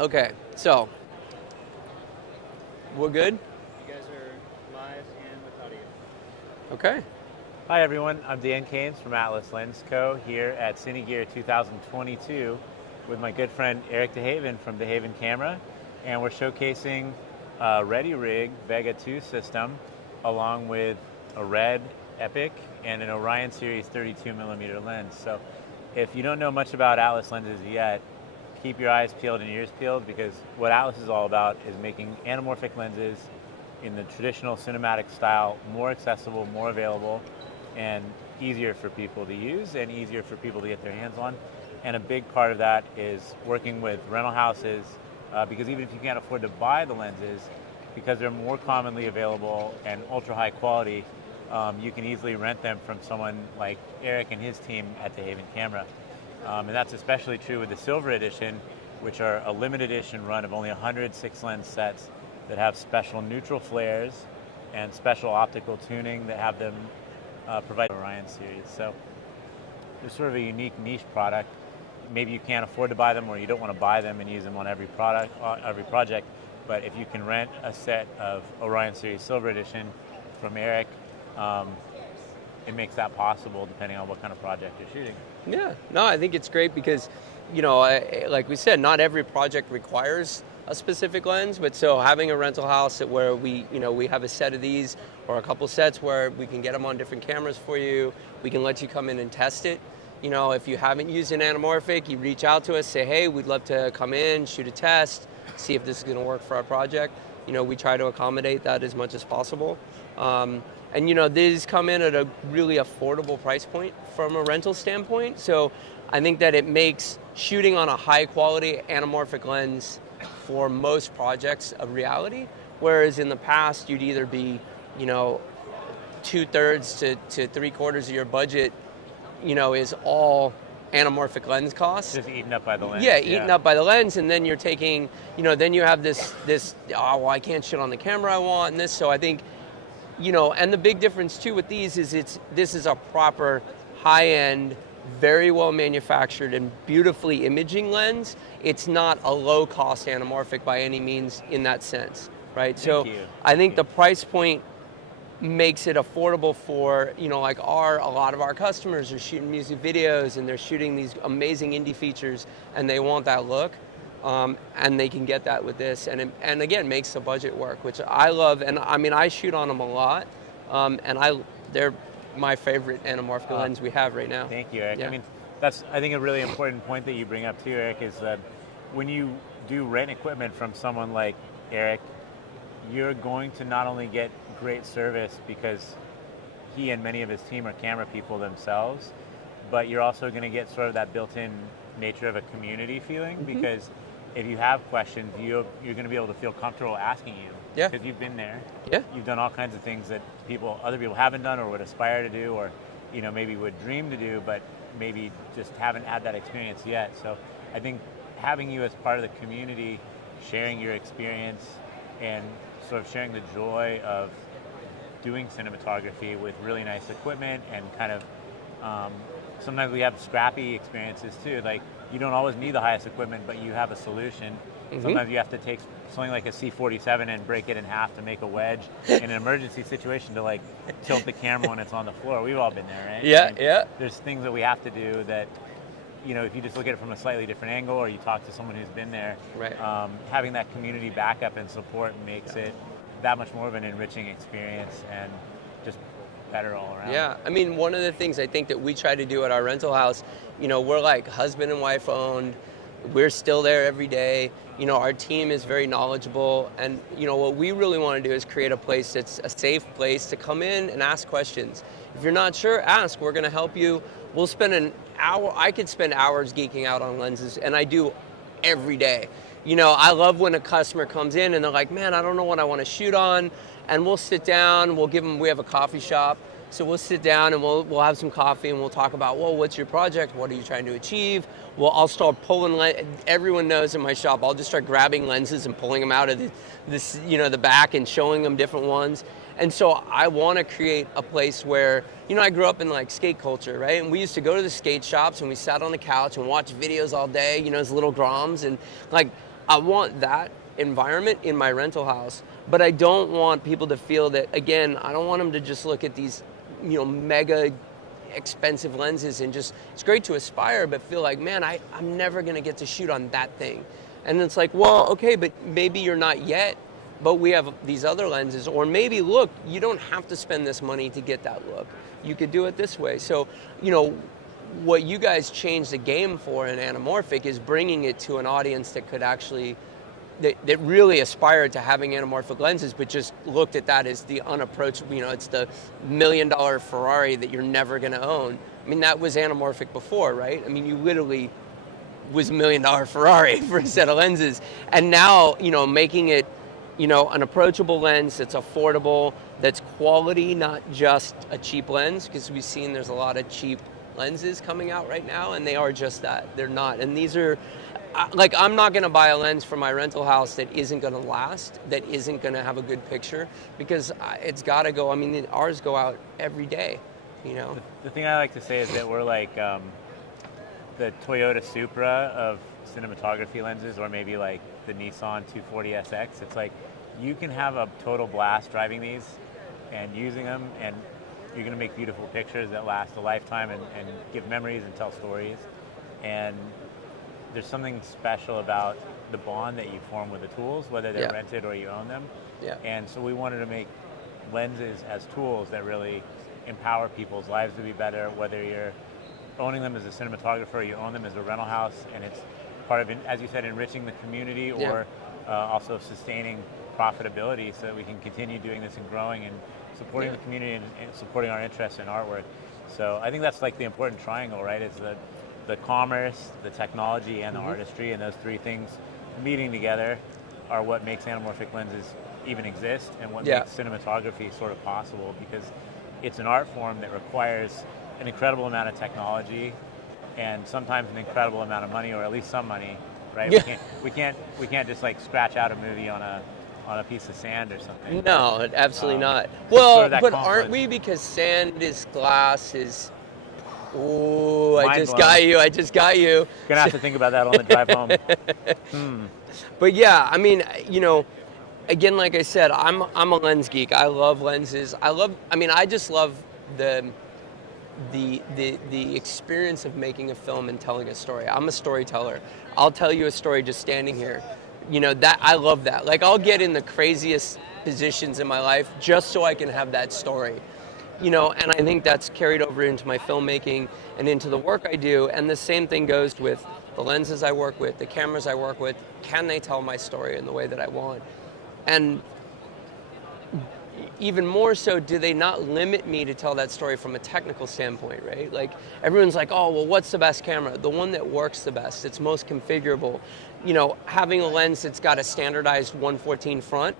Okay, so we're good? You guys are live and with audio. Okay. Hi everyone, I'm Dan Keynes from Atlas Lens Co. here at Cinegear 2022 with my good friend Eric DeHaven from DeHaven Camera, and we're showcasing a ReadyRig Vega 2 system along with a Red Epic and an Orion Series 32mm lens. So if you don't know much about Atlas lenses yet, keep your eyes peeled and ears peeled, because what Atlas is all about is making anamorphic lenses in the traditional cinematic style more accessible, more available, and easier for people to use and easier for people to get their hands on. And a big part of that is working with rental houses, because even if you can't afford to buy the lenses, because they're more commonly available and ultra high quality, you can easily rent them from someone like Eric and his team at DeHaven Camera. And that's especially true with the Silver Edition, which are a limited edition run of only 106 lens sets that have special neutral flares and special optical tuning that have them provide Orion series. So they're sort of a unique niche product. Maybe you can't afford to buy them, or you don't want to buy them and use them on every project. But if you can rent a set of Orion Series Silver Edition from Eric, it makes that possible depending on what kind of project you're shooting. Yeah, no, I think it's great because, you know, like we said, not every project requires a specific lens, but so having a rental house where we have a set of these or a couple sets where we can get them on different cameras for you, we can let you come in and test it. You know, if you haven't used an anamorphic, you reach out to us, say, hey, we'd love to come in, shoot a test, see if this is going to work for our project. You know, we try to accommodate that as much as possible. And you know, these come in at a really affordable price point from a rental standpoint. So I think that it makes shooting on a high quality anamorphic lens for most projects a reality. Whereas in the past, you'd either be, you know, 2/3 to 3/4 of your budget, you know, is all anamorphic lens costs. Just eaten up by the lens. Yeah, eaten up by the lens, and then you're taking, you know, then you have this, oh, well, I can't shoot on the camera I want, and this. So I think, you know, and the big difference too with these is this is a proper high-end, very well manufactured and beautifully imaging lens. It's not a low-cost anamorphic by any means in that sense, right? Thank you. I think the price point makes it affordable for, you know, like a lot of our customers are shooting music videos and they're shooting these amazing indie features and they want that look. And they can get that with this, and again, makes the budget work, which I love. And I mean, I shoot on them a lot, and they're my favorite anamorphic lens we have right now. Thank you, Eric. Yeah. I mean, that's, I think, a really important point that you bring up too, Eric, is that when you do rent equipment from someone like Eric, you're going to not only get great service because he and many of his team are camera people themselves, but you're also going to get sort of that built-in nature of a community feeling, because if you have questions, you're going to be able to feel comfortable asking you. Yeah. Because you've been there. Yeah. You've done all kinds of things that other people haven't done or would aspire to do, or, you know, maybe would dream to do, but maybe just haven't had that experience yet. So I think having you as part of the community, sharing your experience and sort of sharing the joy of doing cinematography with really nice equipment, and kind of sometimes we have scrappy experiences too. Like, you don't always need the highest equipment, but you have a solution. Sometimes you have to take something like a C47 and break it in half to make a wedge in an emergency situation to, like, tilt the camera when it's on the floor. We've all been there, right? Yeah, I mean, yeah. There's things that we have to do that, you know, if you just look at it from a slightly different angle, or you talk to someone who's been there, Right. Having that community backup and support makes it that much more of an enriching experience and just better all around. Yeah, I mean, one of the things I think that we try to do at our rental house, you know, we're like husband and wife owned. We're still there every day. You know, our team is very knowledgeable, and you know, what we really want to do is create a place that's a safe place to come in and ask questions. If you're not sure, ask. We're going to help you. We'll spend an hour. I could spend hours geeking out on lenses, and I do every day. You know, I love when a customer comes in and they're like, man, I don't know what I want to shoot on. And we'll sit down, we'll give them, we have a coffee shop. So we'll sit down and we'll have some coffee and we'll talk about, well, what's your project? What are you trying to achieve? Well, I'll start pulling, everyone knows in my shop, I'll just start grabbing lenses and pulling them out of the back and showing them different ones. And so I want to create a place where, you know, I grew up in like skate culture, right? And we used to go to the skate shops and we sat on the couch and watch videos all day, you know, as little groms. And like, I want that environment in my rental house, but I don't want people to feel that, again, I don't want them to just look at these, mega expensive lenses and just, it's great to aspire, but feel like, man, I'm never gonna get to shoot on that thing. And it's like, well, okay, but maybe you're not yet, but we have these other lenses, or maybe, look, you don't have to spend this money to get that look. You could do it this way. So, what you guys changed the game for in anamorphic is bringing it to an audience that could actually, that really aspired to having anamorphic lenses, but just looked at that as the unapproachable, it's the $1 million Ferrari that you're never gonna own. I mean, that was anamorphic before, right? I mean, you literally was $1 million Ferrari for a set of lenses. And now, making it, an approachable lens that's affordable, that's quality, not just a cheap lens, because we've seen there's a lot of cheap lenses coming out right now, and they are just that. They're not. And these are, like, I'm not going to buy a lens for my rental house that isn't going to last, that isn't going to have a good picture, because it's got to go. I mean, ours go out every day, The thing I like to say is that we're like the Toyota Supra of cinematography lenses, or maybe like the Nissan 240SX. It's like you can have a total blast driving these and using them, and you're going to make beautiful pictures that last a lifetime and give memories and tell stories. And there's something special about the bond that you form with the tools, whether they're rented or you own them. Yeah. And so we wanted to make lenses as tools that really empower people's lives to be better, whether you're owning them as a cinematographer or you own them as a rental house, and it's part of, as you said, enriching the community, or also sustaining profitability so that we can continue doing this and growing and supporting the community and supporting our interests in artwork. So I think that's like the important triangle, right? It's the commerce, the technology, and the artistry, and those three things meeting together are what makes anamorphic lenses even exist, and what makes cinematography sort of possible, because it's an art form that requires an incredible amount of technology and sometimes an incredible amount of money, or at least some money, right? Yeah. We can't just like scratch out a movie on a piece of sand or something. No, absolutely not. Well, sort of but confluence. aren't we? Because sand is glass is. Ooh, I Mind just blown. got you. Gonna have to think about that on the drive home. But yeah, I mean, again, like I said, I'm a lens geek. I love lenses. I just love the experience of making a film and telling a story. I'm a storyteller. I'll tell you a story just standing here. That I love that. Like, I'll get in the craziest positions in my life just so I can have that story. And I think that's carried over into my filmmaking and into the work I do. And the same thing goes with the lenses I work with, the cameras I work with. Can they tell my story in the way that I want? And even more so, do they not limit me to tell that story from a technical standpoint, right? Like, everyone's like, oh, well, what's the best camera? The one that works the best, it's most configurable. Having a lens that's got a standardized 114 front,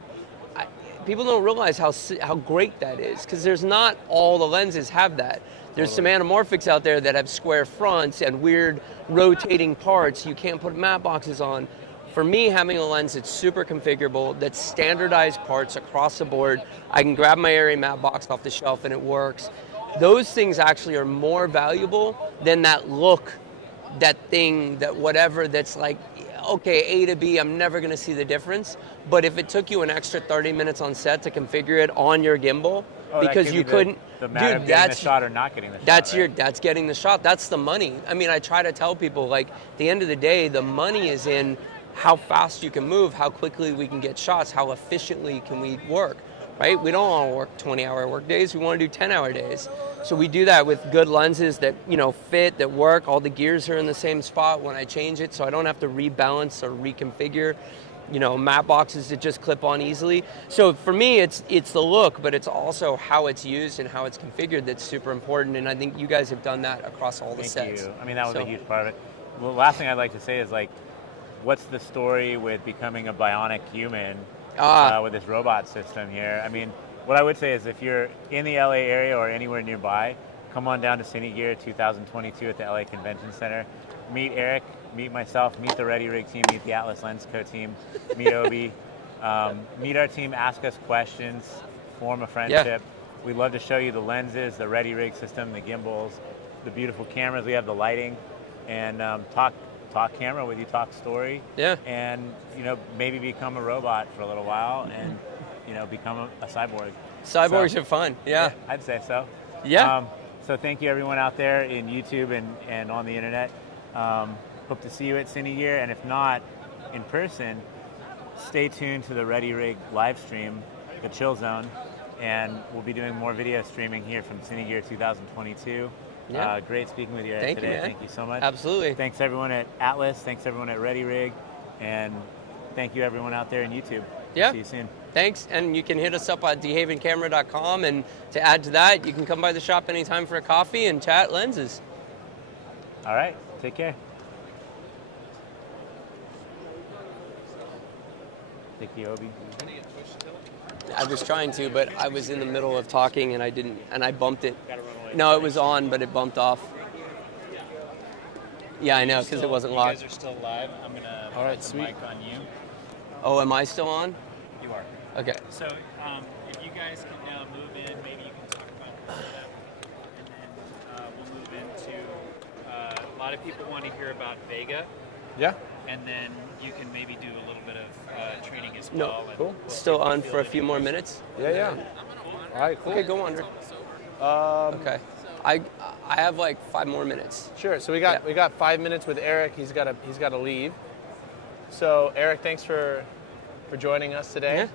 people don't realize how great that is, because there's not all the lenses have that. There's some anamorphics out there that have square fronts and weird rotating parts you can't put matte boxes on. For me, having a lens that's super configurable, that's standardized parts across the board, I can grab my Arri matte box off the shelf and it works. Those things actually are more valuable than that look, that thing, that whatever that's like, okay, A to B, I'm never gonna see the difference. But if it took you an extra 30 minutes on set to configure it on your gimbal, because you couldn't, the matter of getting the shot or not getting the shot. That's getting the shot. That's the money. I mean, I try to tell people, like, at the end of the day, the money is in how fast you can move, how quickly we can get shots, how efficiently can we work, right? We don't want to work 20-hour work days. We want to do 10-hour days. So we do that with good lenses that, fit, that work. All the gears are in the same spot when I change it, so I don't have to rebalance or reconfigure. Matte boxes that just clip on easily. So for me, it's the look, but it's also how it's used and how it's configured that's super important. And I think you guys have done that across all the sets. Thank you. I mean, that was a huge part of it. Well, the last thing I'd like to say is, like, what's the story with becoming a bionic human with this robot system here? I mean, what I would say is, if you're in the LA area or anywhere nearby, come on down to Cine Gear 2022 at the LA Convention Center. Meet Eric, meet myself, meet the Ready Rig team, meet the Atlas Lens Co team, meet Obi, meet our team, ask us questions, form a friendship. Yeah. We'd love to show you the lenses, the Ready Rig system, the gimbals, the beautiful cameras we have, the lighting, and talk talk camera with you, talk story. Yeah. And, maybe become a robot for a little while and, become a cyborg. Cyborgs are fun. Yeah. I'd say so. Yeah. So thank you everyone out there in YouTube and on the internet. Hope to see you at Cinegear, and if not in person, stay tuned to the Ready Rig live stream, the Chill Zone, and we'll be doing more video streaming here from Cinegear 2022. Yeah. Great speaking with you, Eric, Thank today. you, man. Thank you so much. Absolutely. Thanks everyone at Atlas. Thanks everyone at Ready Rig, and thank you everyone out there in YouTube. Yeah. See you soon. Thanks, and you can hit us up at dehavencamera.com, and to add to that, you can come by the shop anytime for a coffee and chat lenses. All right, take care. Thank you, Obi. I was trying to, but I was in the middle of talking and I didn't, and I bumped it. Gotta run away. No, it was on, but it bumped off. Yeah, I know, because it wasn't You locked. guys are still live. I'm gonna All right, put the sweet. mic on you. Oh, am I still on? You are. Okay. So if you guys can now move in, maybe you can talk about Florida, and then we'll move into. A lot of people want to hear about Vega, Yeah. and then you can maybe do a little bit of training as No, well. and cool. we'll see Still if we on feel for a it. few more minutes? Yeah. All right, cool. Okay, go on, Drew. Okay. I have like 5 more minutes. Sure. So we got Yeah. 5 minutes with Eric. He's got to leave. So Eric, thanks for joining us today.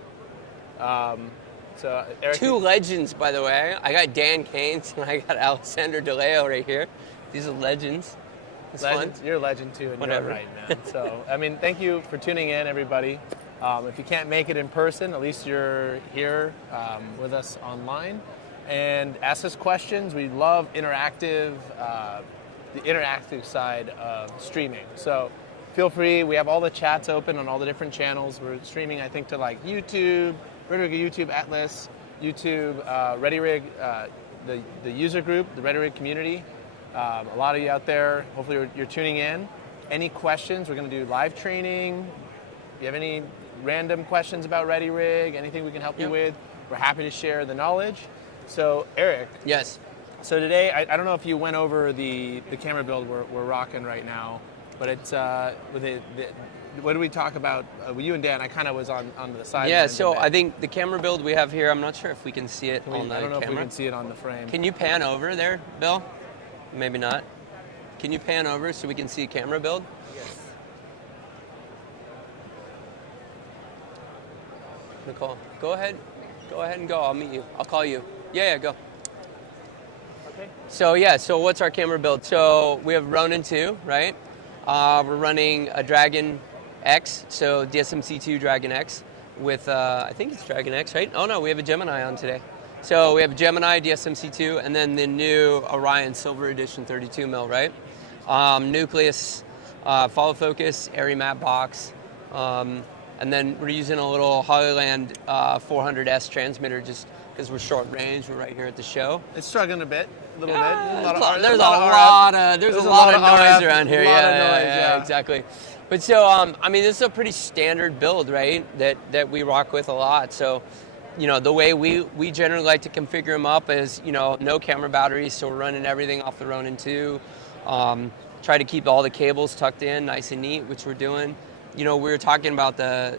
So Eric, 2 legends, by the way. I got Dan Keynes and I got Alexander DeLeo right here. These are legends. It's legend. fun. You're a legend too, and Whatever. you're right, man. So I mean, thank you for tuning in, everybody. If you can't make it in person, at least you're here with us online. And ask us questions. We love the interactive side of streaming. So feel free. We have all the chats open on all the different channels. We're streaming, I think, to like YouTube, Ready Rig YouTube, Atlas, YouTube, Ready Rig, the user group, the Ready Rig community. A lot of you out there, hopefully you're tuning in. Any questions? We're going to do live training. If you have any random questions about Ready Rig, anything we can help you with, we're happy to share the knowledge. So, Eric. Yes. So today, I don't know if you went over the camera build we're rocking right now, but it's what did we talk about? With you and Dan, I kind of was on the side. Yeah, so I think the camera build we have here, I'm not sure if we can see it on the camera. I don't know if we can see it on the frame. Can you pan over there, Bill? Maybe not. Can you pan over so we can see camera build? Yes. Nicole, go ahead. Go ahead and go. I'll meet you. I'll call you. Yeah, go. Okay. So what's our camera build? So we have Ronin 2, right? We're running a Dragon X, so DSMC2 Dragon X with, I think it's Dragon X, right? Oh no, we have a Gemini on today. So we have a Gemini DSMC2 and then the new Orion Silver Edition 32mm, right? Nucleus, follow focus, airy matte box. And then we're using a little Hollyland 400S transmitter just because we're short range. We're right here at the show. It's struggling a bit, a little bit. There's a lot of noise around here. Yeah, Exactly. But so, I mean, this is a pretty standard build, right? That we rock with a lot. So, the way we generally like to configure them up is, no camera batteries. So we're running everything off the Ronin 2. Try to keep all the cables tucked in, nice and neat, which we're doing. We were talking about the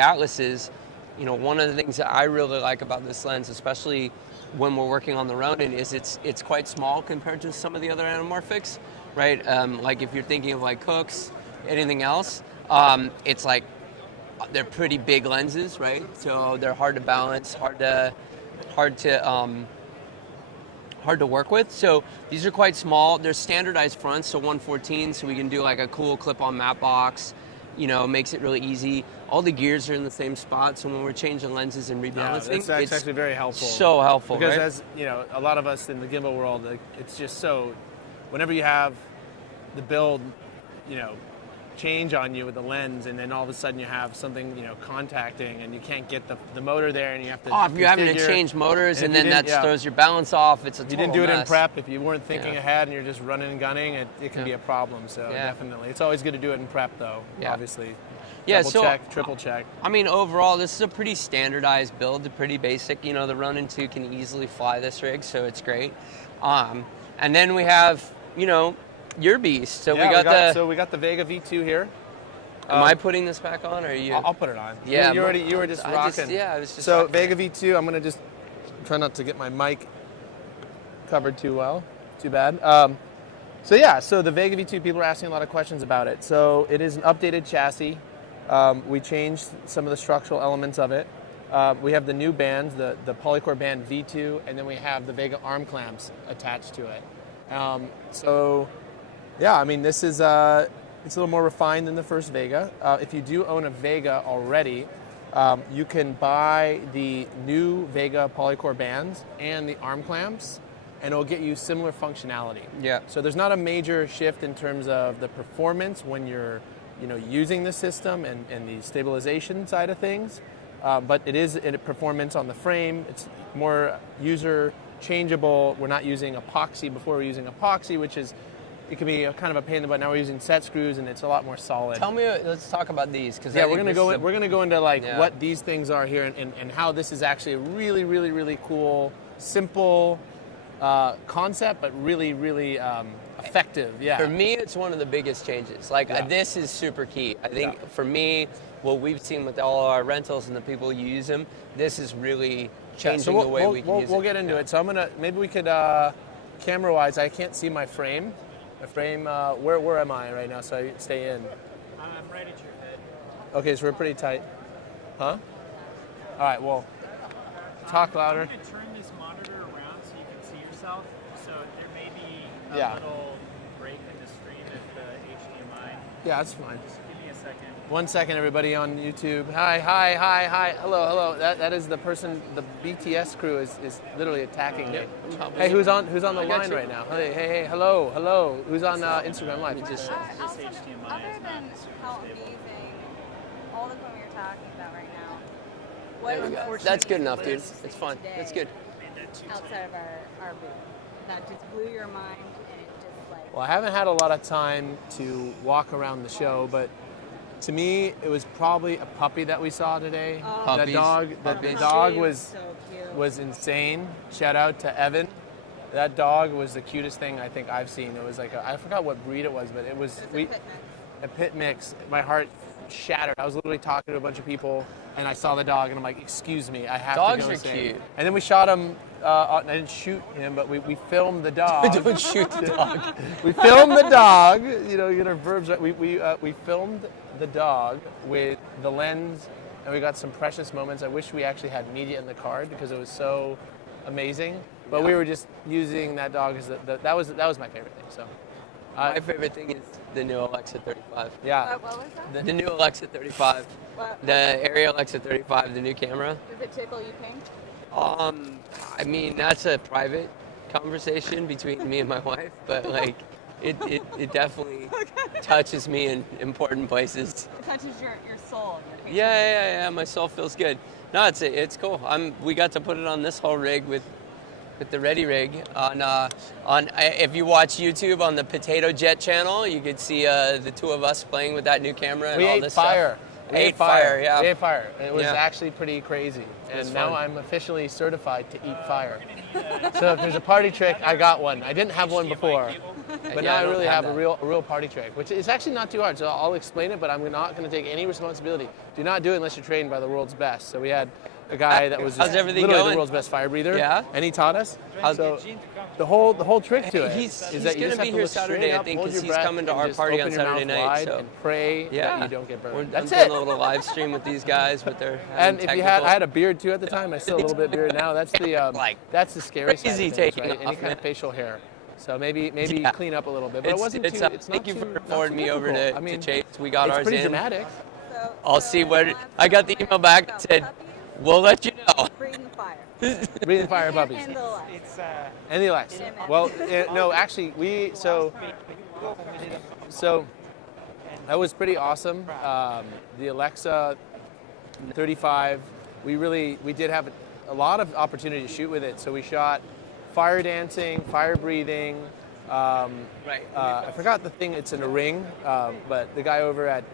Atlases. One of the things that I really like about this lens, especially when we're working on the Ronin, is it's quite small compared to some of the other anamorphics, right? Like if you're thinking of like Cooks, anything else, it's like they're pretty big lenses, right? So they're hard to balance, hard to work with. So these are quite small. They're standardized fronts, so 114, so we can do like a cool clip-on matte box. Makes it really easy. All the gears are in the same spot, so when we're changing lenses and rebalancing, that's it's actually very helpful. So helpful, because right? as a lot of us in the gimbal world, it's just so. Whenever you have the build, change on you with the lens, and then all of a sudden you have something contacting, and you can't get the motor there, and you have to. Oh, if you're having to change motors, and then that throws your balance off, it's a total You didn't do it mess. in prep. If you weren't thinking ahead and you're just running and gunning, it can be a problem. So definitely, it's always good to do it in prep, though. Obviously. Double check, triple check. I mean, overall, this is a pretty standardized build, pretty basic. The Ronin 2 can easily fly this rig, so it's great. And then we have, your beast. So Yeah, we got we got the Vega V2 here. Am I putting this back on, or are you? I'll put it on. Yeah, you were just rocking. I was just. So rocking Vega it. V2, I'm gonna just try not to get my mic covered too well. Too bad. So the Vega V2, people are asking a lot of questions about it. So it is an updated chassis. We changed some of the structural elements of it. We have the new bands, the Polycore Band V2, and then we have the Vega arm clamps attached to it. Yeah, I mean, this is it's a little more refined than the first Vega. If you do own a Vega already, you can buy the new Vega Polycore bands and the arm clamps, and it'll get you similar functionality. Yeah. So there's not a major shift in terms of the performance when you're, using the system and the stabilization side of things, but it is in performance on the frame. It's more user changeable. We're not using epoxy. Before we were using epoxy, which is it can be kind of a pain in the butt. Now we're using set screws, and it's a lot more solid. Let's talk about these because we're gonna go into like Yeah. what these things are here and how this is actually a really, really, really cool, simple concept, but really, really effective. Yeah. For me, it's one of the biggest changes. Like Yeah. this is super key. I think Yeah. for me, what we've seen with all our rentals and the people who use them, this is really changing the way we can use it. We'll get into it. So maybe we could, camera-wise, I can't see my frame. My frame, where am I right now? So I stay in. I'm right at your head. Okay, so we're pretty tight. Huh? All right. Well, talk louder. I'm going to turn this monitor around so you can see yourself. So there may be a Yeah. little break in the stream at the HDMI. Yeah, that's fine. Just give me a second. 1 second, everybody on YouTube. Hi. Hello. That is the person. The BTS crew is literally attacking me. Hey, who's on the I got line you. right now? Hey, hello. Who's on Instagram Live? Just This Also, HDMI other is than not super how stable. amazing all the equipment you're talking about right now, there what we go. unfortunate That's good enough, dude. things It's fine. today That's good. outside of our booth that just blew your mind and it just like Well, I haven't had a lot of time to walk around the show, but to me, it was probably a puppy that we saw today. Oh. The Puppies. dog, the Puppies. dog She was so cute. insane. Shout out to Evan. That dog was the cutest thing I think I've seen. It was like I forgot what breed it was, but it was a pit mix. My heart shattered. I was literally talking to a bunch of people, and I saw the dog, and I'm like, "Excuse me, I have Dogs to go are say." cute. And then we shot him. I didn't shoot him, but we filmed the dog. Don't shoot the dog. We filmed the dog. Get our verbs right. We filmed the dog with the lens, and we got some precious moments. I wish we actually had media in the card because it was so amazing. But we were just using that dog as that was my favorite thing. So, My favorite thing is the new Alexa 35. yeah. What was that? The new Alexa 35. What, The Area Alexa 35, the new camera. does it tickle you pink? I mean, that's a private conversation between me and my wife, but like, it definitely touches me in important places. It touches your soul. Your Yeah. My soul feels good. No, it's cool. We got to put it on this whole rig with the Ready Rig on. If you watch YouTube on the Potato Jet channel, you could see the two of us playing with that new camera and We all ate this fire. stuff. We ate fire. Yeah. We ate fire. It was Yeah. actually pretty crazy. was And now fun. I'm officially certified to eat fire. So if there's a party trick, I got one. I didn't have one before. But Yeah, now I I don't really have have that. a real party trick, which is actually not too hard. So I'll explain it, but I'm not going to take any responsibility. Do not do it unless you're trained by the world's best. So we had a guy that was How's just everything literally going? the world's best fire breather. Yeah? And he taught us. How's- So the whole trick to it He's is that you gonna just have be to here look straight Saturday, I up, think, hold 'cause your he's breath, coming to and our just party on open your Saturday mouth night, wide so- and pray Yeah. that you don't get burned. I'm That's doing it. a little live stream with these guys, but they're And having if I had technical- a beard too at the time, I still a little bit beard now. That's the Like, that's the scary side of crazy things, taking right? off, Any kind man. of facial hair. So maybe Yeah. clean up a little bit. But it wasn't too. It's not thank you too, for not too forwarding me over difficult. to, I mean, Chase. We got it's ours pretty in. dramatic. So, I'll see so where last I got the comment email back about that said, puppies, we'll let you know. breathing fire. Breathing fire puppies. And the light. It's And the Alexa. Well, no, actually, so that was pretty awesome. The Alexa 35, we did have a lot of opportunity to shoot with it. So we shot fire dancing, fire breathing. Right. I forgot the thing. It's in a ring, but the guy over at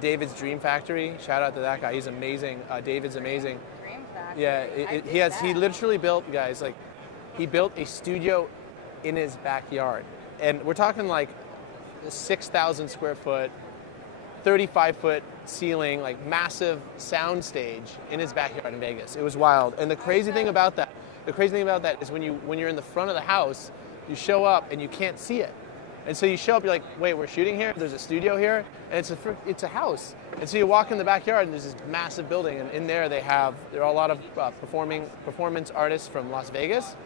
David's Dream Factory. Shout out to that guy. He's amazing. David's amazing. Dream factory. Yeah, I he has. did He that. literally built, guys. Like, he built a studio in his backyard, and we're talking like a 6,000 square foot, 35-foot ceiling, like massive sound stage in his backyard in Vegas. It was wild. And the crazy thing about that is when you're in the front of the house, you show up and you can't see it. And so you show up, you're like, wait, we're shooting here? There's a studio here? And it's a house. And so you walk in the backyard and there's this massive building, and in there there are a lot of performance artists from Las Vegas,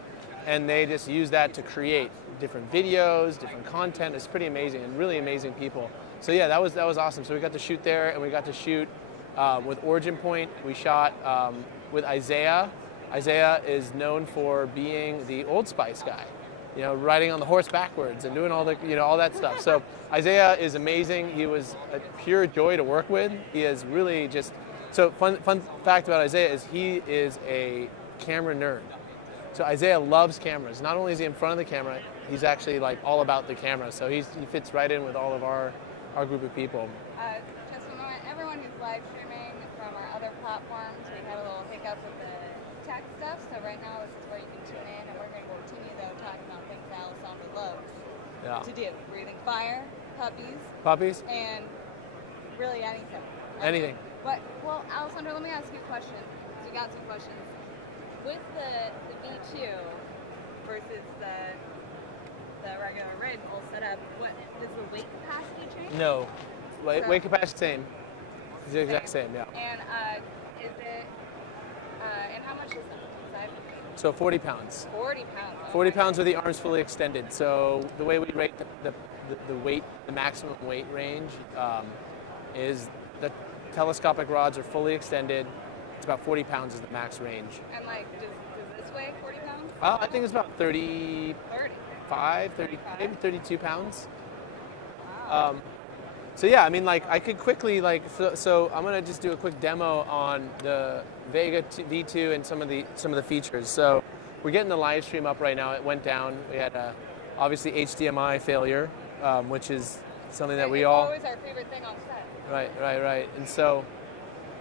and they just use that to create different videos, different content. It's pretty amazing and really amazing people. So yeah, that was awesome. So we got to shoot there, and we got to shoot with Origin Point. We shot with Isaiah. Isaiah is known for being the Old Spice guy, you know, riding on the horse backwards and doing all that stuff. So Isaiah is amazing. He was a pure joy to work with. He is really just, so fun fact about Isaiah is he is a camera nerd. So Isaiah loves cameras. Not only is he in front of the camera, he's actually like all about the camera. So he fits right in with all of our group of people. Just a moment, everyone who's live streaming from our other platforms, we've had a little hiccup with the tech stuff, so right now this is where you can tune in, and we're going to continue though talking about things Alessandro loves to do. Breathing fire, puppies, and really anything. Anything. But, well, Alessandro, let me ask you a question. We got some questions. With the V2 versus the regular Red Bull setup, what does the weight capacity change? No, weight capacity same. It's the exact same, yeah. And is it? And how much is that? So 40 pounds. 40 pounds. 40 pounds with the arms fully extended. So the way we rate the weight, the maximum weight range, is the telescopic rods are fully extended. It's about 40 pounds is the max range. And like, does this weigh 40 pounds? I think it's about 35, maybe 32 pounds. Wow. So yeah, I mean, like I could quickly so I'm gonna just do a quick demo on the Vega V2 and some of the features. So we're getting the live stream up right now. It went down. We had obviously HDMI failure, which is something that we all. It's always our favorite thing on set. Right. And so,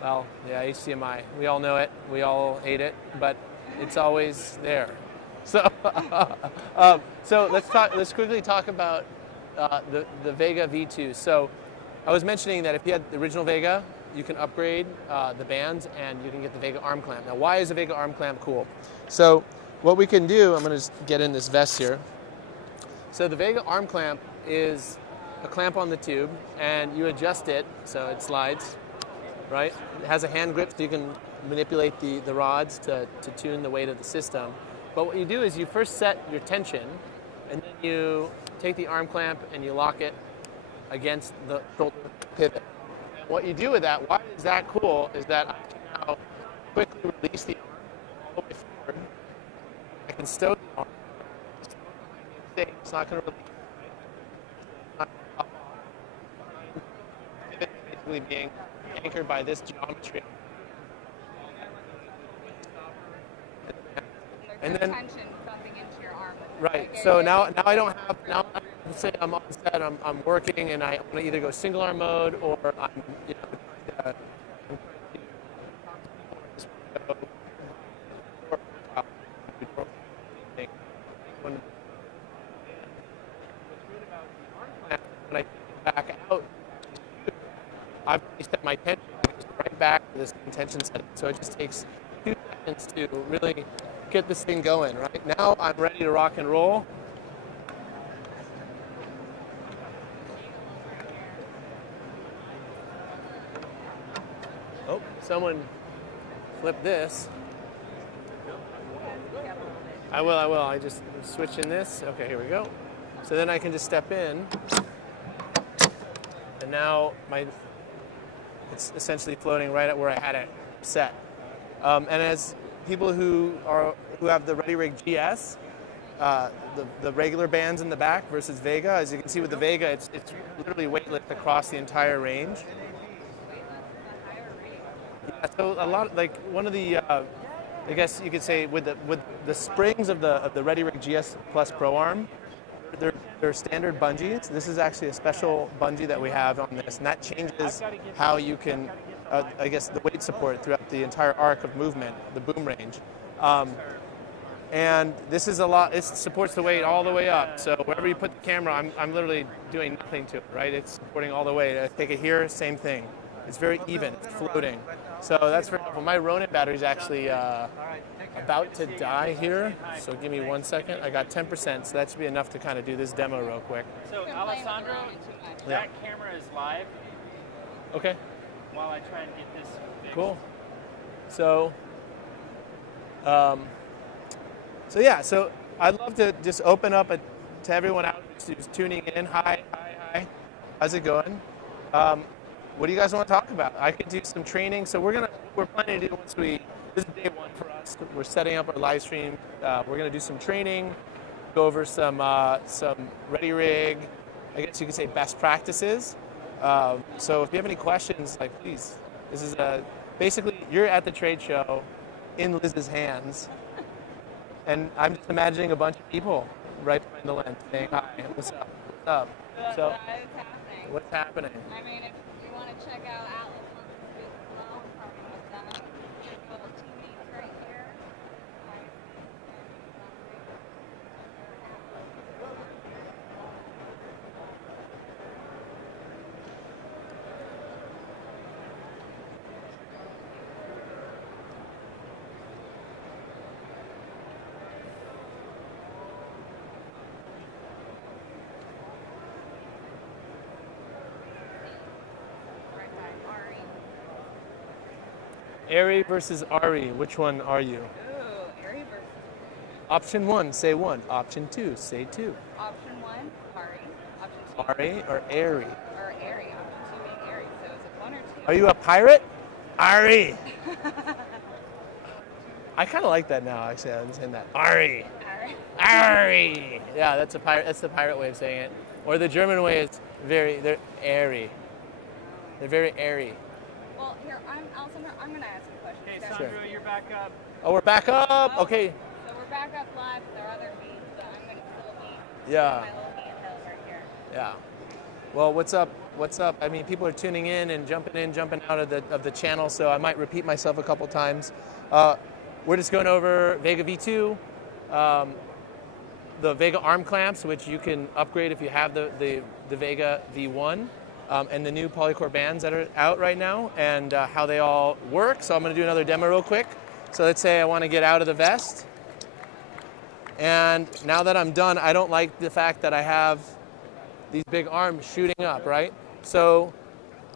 well, yeah, HDMI. We all know it. We all hate it, but it's always there. So, so let's quickly talk about the Vega V2. So, I was mentioning that if you had the original Vega, you can upgrade the bands and you can get the Vega arm clamp. Now, why is the Vega arm clamp cool? So, what we can do, I'm going to just get in this vest here. So, the Vega arm clamp is a clamp on the tube, and you adjust it so it slides, right? It has a hand grip so you can manipulate the rods to tune the weight of the system. But what you do is you first set your tension, and then you take the arm clamp and you lock it against the shoulder pivot. And what you do with that, why is that cool, is that I can now quickly release the arm all the way forward. I can stow the arm. It's not going to release. Basically being anchored by this geometry. And then tension bumping into your arm. Right. So now I don't have, now say I'm on set, I'm working, and I want to either go single arm mode or I'm, when I back out, I've set my tension right back to this tension setting. So it just takes 2 seconds to really get this thing going. Right now, I'm ready to rock and roll. Oh, someone flipped this. I will. I just switch in this. Okay, here we go. So then I can just step in, and now it's essentially floating right at where I had it set. And as people who have the ReadyRig GS, the regular bands in the back versus Vega, as you can see with the Vega, it's literally weightless across the entire range. Yeah, so a lot, like one of the, I guess you could say with the springs of the ReadyRig GS Plus Pro Arm, they're standard bungees. This is actually a special bungee that we have on this, and that changes how you can, I guess, the weight support throughout the entire arc of movement, the boom range. And this is a lot, it supports the weight all the way up. So wherever you put the camera, I'm literally doing nothing to it, right? It's supporting all the way. I take it here, same thing. It's very even, it's floating. So that's very helpful. My Ronin battery is actually about to die here. So give me 1 second. I got 10%, so that should be enough to kind of do this demo real quick. So Alessandro, that camera is live. Okay. While I try and get this fixed. Cool. So, yeah, so I'd love to just open up to everyone out who's tuning in. Hi. How's it going? What do you guys want to talk about? I could do some training. So we're planning to do this is day one for us. We're setting up our live stream. We're gonna do some training, go over some ready rig, I guess you could say best practices. So if you have any questions, like please, this is basically you're at the trade show in Liz's hands. And I'm just imagining a bunch of people right behind the lens saying, hi, what's up? What's up? So, what's happening? I mean, if you want to check out Atlas booth as well, we're partnering with them. There's a little teammates right here. Ari versus Ari, which one are you? Ooh, Ari versus. Option 1, say 1. Option 2, say 2. Option 1, Ari. Option 2. Ari or Ari? Or Ari. Option 2 being Ari. So is it 1 or 2? Are you a pirate? Ari! I kind of like that now, actually. I'm saying that. Ari! Ari. Ari! Yeah, that's a pirate. That's the pirate way of saying it. Or the German way is they're airy. They're very airy. Well, here, Alessandro, I'm going to ask you a question. Okay, Okay. Sandro, you're back up. Oh, we're back up? Oh, Okay. So we're back up live with our other feeds, but I'm going to still be Yeah. my little handheld right here. Yeah. Well, what's up? What's up? I mean, people are tuning in, jumping out of the channel, so I might repeat myself a couple times. We're just going over Vega V2, the Vega arm clamps, which you can upgrade if you have the Vega V1, and the new polycore bands that are out right now, and how they all work. So I'm going to do another demo real quick. So let's say I want to get out of the vest. And now that I'm done, I don't like the fact that I have these big arms shooting up, right? So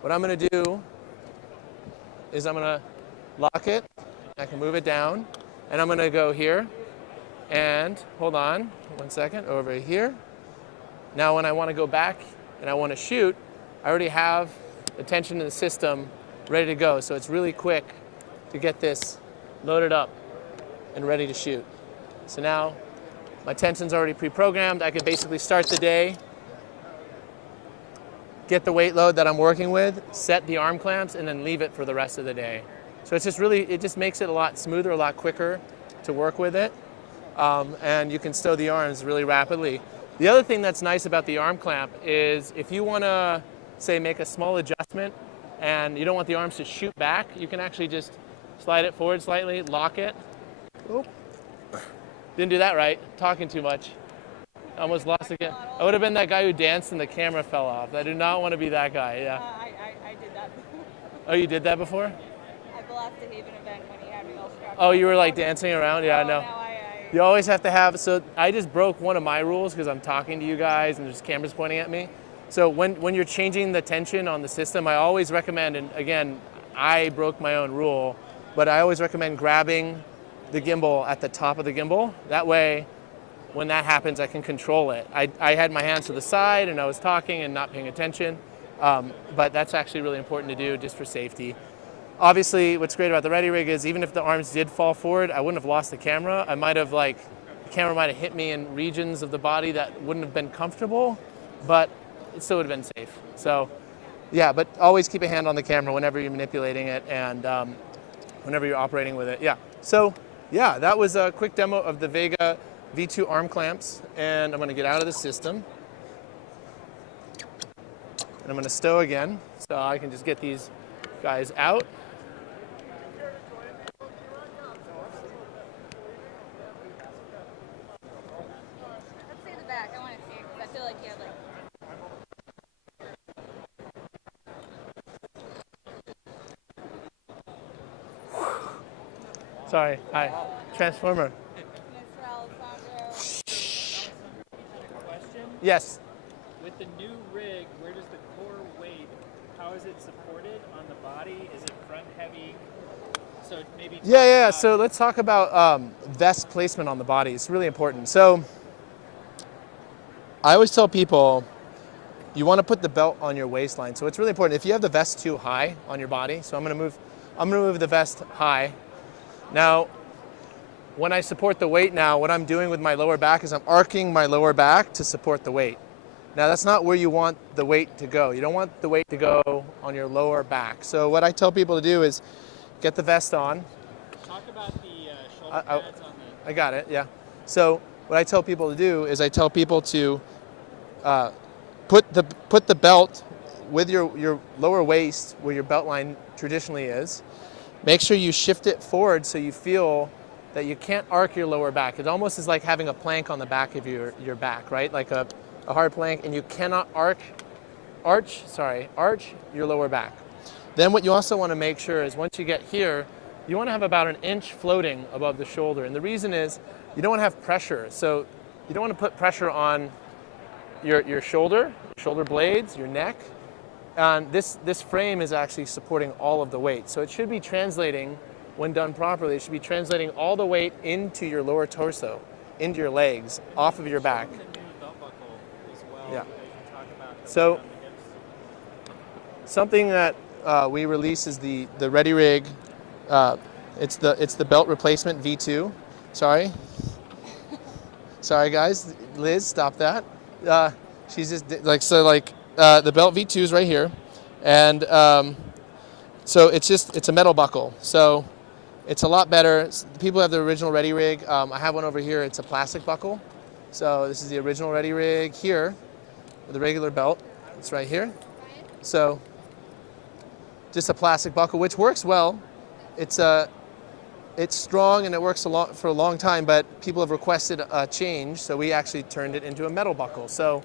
what I'm going to do is I'm going to lock it. I can move it down. And I'm going to go here. And hold on 1 second, over here. Now when I want to go back and I want to shoot, I already have the tension in the system ready to go. So it's really quick to get this loaded up and ready to shoot. So now my tension's already pre-programmed. I can basically start the day, get the weight load that I'm working with, set the arm clamps, and then leave it for the rest of the day. So it's just really, it just makes it a lot smoother, a lot quicker to work with it. And you can stow the arms really rapidly. The other thing that's nice about the arm clamp is if you want to, say, make a small adjustment and you don't want the arms to shoot back, you can actually just slide it forward slightly, lock it. Oop. Didn't do that right, talking too much. Almost lost again. I would have been that guy who danced and the camera fell off. I do not want to be that guy, yeah. I did that before. Oh, you did that before? At the last Haven event when he had me all strapped Oh, up. you were like dancing around? Yeah, I know. No, You always have to have, so I just broke one of my rules because I'm talking to you guys and there's cameras pointing at me. So when you're changing the tension on the system, I always recommend, and again, I broke my own rule, but I always recommend grabbing the gimbal at the top of the gimbal. That way, when that happens, I can control it. I had my hands to the side and I was talking and not paying attention, but that's actually really important to do just for safety. Obviously, what's great about the Ready Rig is even if the arms did fall forward, I wouldn't have lost the camera. I might have the camera might have hit me in regions of the body that wouldn't have been comfortable, but it still would have been safe. So yeah, but always keep a hand on the camera whenever you're manipulating it and whenever you're operating with it, yeah. So yeah, that was a quick demo of the Vega V2 arm clamps, and I'm gonna get out of the system. And I'm gonna stow again, so I can just get these guys out. like you had like. Sorry. Hi. Transformer. Mr. Alessandro. Question? Yes. With the new rig, where does the core weight, how is it supported on the body? Is it front heavy? So maybe Yeah. So let's talk about vest placement on the body. It's really important. So I always tell people you want to put the belt on your waistline. So it's really important. If you have the vest too high on your body, so I'm going to move the vest high. Now, when I support the weight now, what I'm doing with my lower back is I'm arcing my lower back to support the weight. Now, that's not where you want the weight to go. You don't want the weight to go on your lower back. So what I tell people to do is get the vest on. Talk about the shoulder pads on the... I got it, yeah. So what I tell people to do is I tell people to put the belt with your lower waist where your belt line traditionally is. Make sure you shift it forward so you feel that you can't arc your lower back. It almost is like having a plank on the back of your back, right? Like a hard plank, and you cannot arch your lower back. Then what you also want to make sure is once you get here, you want to have about an inch floating above the shoulder. And the reason is you don't want to have pressure. So you don't want to put pressure on your shoulder blades, your neck. And this frame is actually supporting all of the weight. So it should be translating, when done properly, it should be translating all the weight into your lower torso, into your legs, off of your back. The new belt buckle as well. Yeah. That you can talk about So on the hips. something that we release is the Ready Rig. It's the belt replacement V2. Sorry guys. Liz, stop that. She's just the belt V2 is right here, and so it's a metal buckle. So it's a lot better. People have the original Ready Rig. I have one over here. It's a plastic buckle. So this is the original Ready Rig here with the regular belt. It's right here. So just a plastic buckle, which works well. It's strong and it works for a long time, but people have requested a change, so we actually turned it into a metal buckle. So